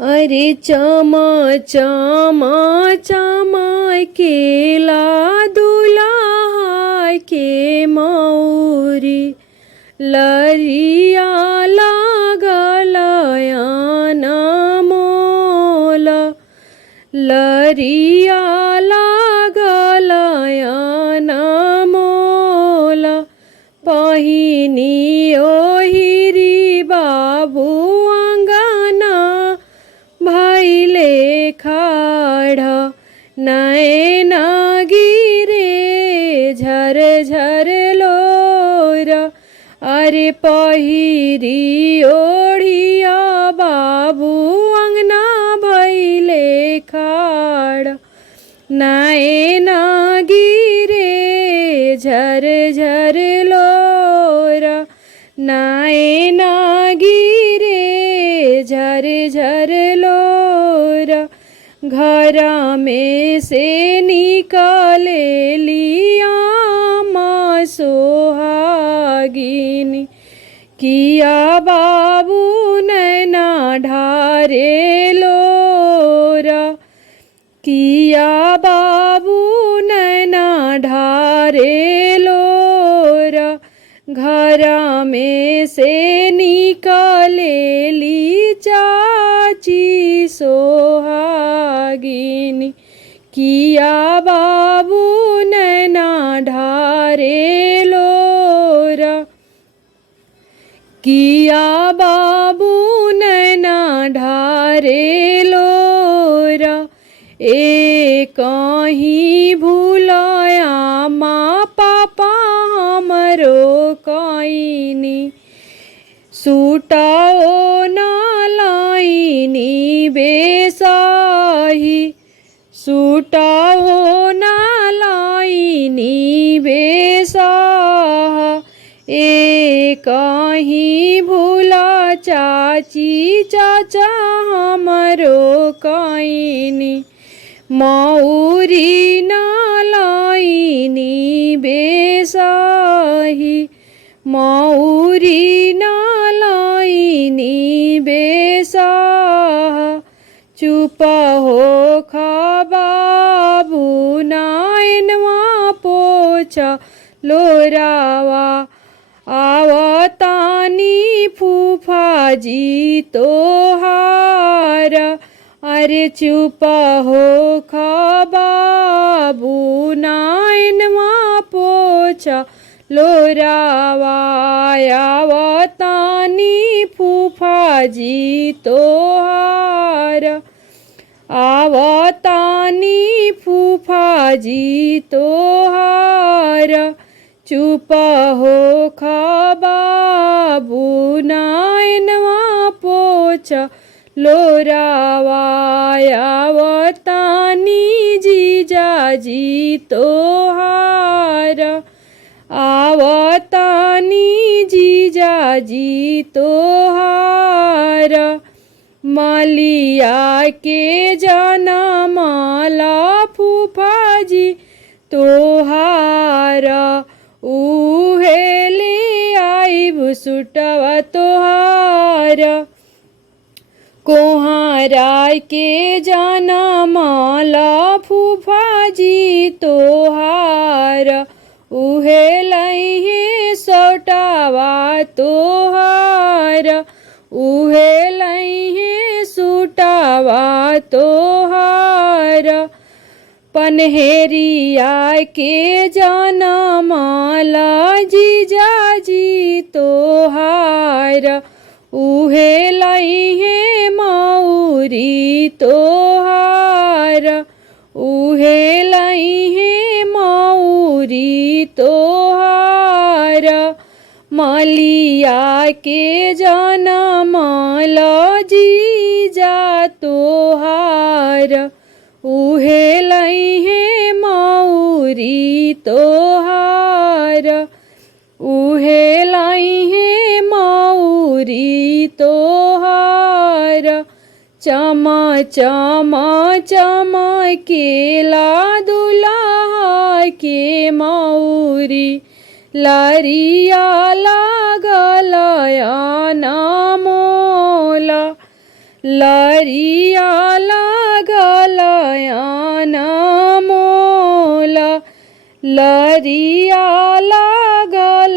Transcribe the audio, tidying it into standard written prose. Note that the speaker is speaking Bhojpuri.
अरे चमा चमा चमा केला दुल्हा के मौरी लरिया लागलयाना मोला लरिया लागलयाना मोला पहिनी ओहिरी बाबू अंगना भैले खाड़ा नैन गिरे झर झर लोरा अरे पहिरी ओढ़िया बाबू अंगना भैले खाड़ा नैन गिरे झर झर लोरा नैन गिरे झर झर लोरा घरा में से निकाले लिया माँ सोहागिनी किया बाबू नैना ढारे लोरा किया बाबू नैना ढारे लोरा घरा में से निकाले ली चाची सोहागिनी किया बाबू नैना ढारे लोरा किया बाबू नैना ढारे लोरा एक कहीं भूलाया माँ पापा हमरो कईनी सूटाओ ना लाइनी बेसाही सूटाओ ना लाइनी बेसाहा एक कहीं भूला चाची चाचा हमरो कईनी मौरी ना लाइनी बेसाही मौरी ना लाइनी बेसाहा चुप हो खा बाबू नायनवा पोछा लोरावा आवतानी फूफा जी तोहार अरे चुप हो खा बाबू नायनवा पोछा लोरावा आवतानी फूफा जी तोहार आवतानी फूफा जी तोहार चुप हो खा बाबू नायनवा पोछा लोरावा आवतानी जीजाजी तोहार आवतानी जीजाजी तोहार मलिया के जाना माला फूफा जी तोहार उहे ले आइब सुटवा तोहार कोहारा के जाना माला फूफा जी तोहार उहे लइहे सोटावा तोहार उहे लइहे सुटावा तोहार पनहेरिया के जाना माला जीजाजी तोहार उहे लइहे मौरी तोहार उहे लइहे मौरी तोहार मलिया के जाना माला जीजा तोहार उहे लइहे मौरी तोहार उहे लइहे मौरी तोहार चमा चमा चमा केला दुल्हा के मौरी लरिया लागलया ना मोला लरिया लागलयान मोला लरिया लागलयान